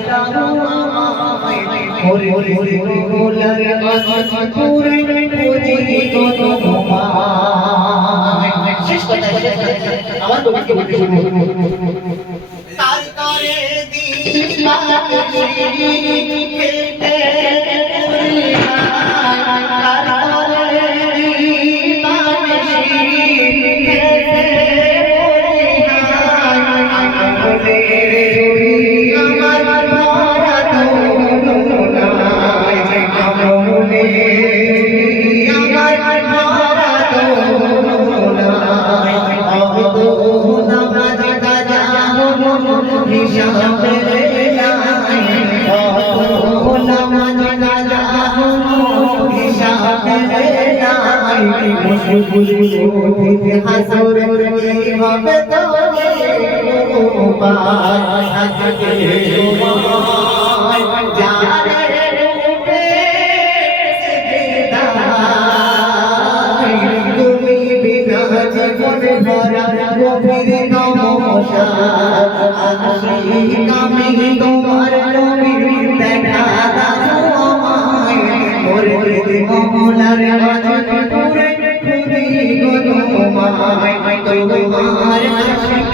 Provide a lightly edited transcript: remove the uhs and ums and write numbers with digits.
দাও ওরে ওরে মোলার পুরে পুজি গো তোমায় শেষ কথা আমার কবিকে বলতে শুরু তার তারে দিবাসী খেতে হাসর হবে তো তুমি বিনা জীবন ভরা গভীর তমসা আমি তোমার নবীর দেখা দাও আমায় ওরে কমলার আজ পুরে খুদি গো তোমায় তোমার আশিক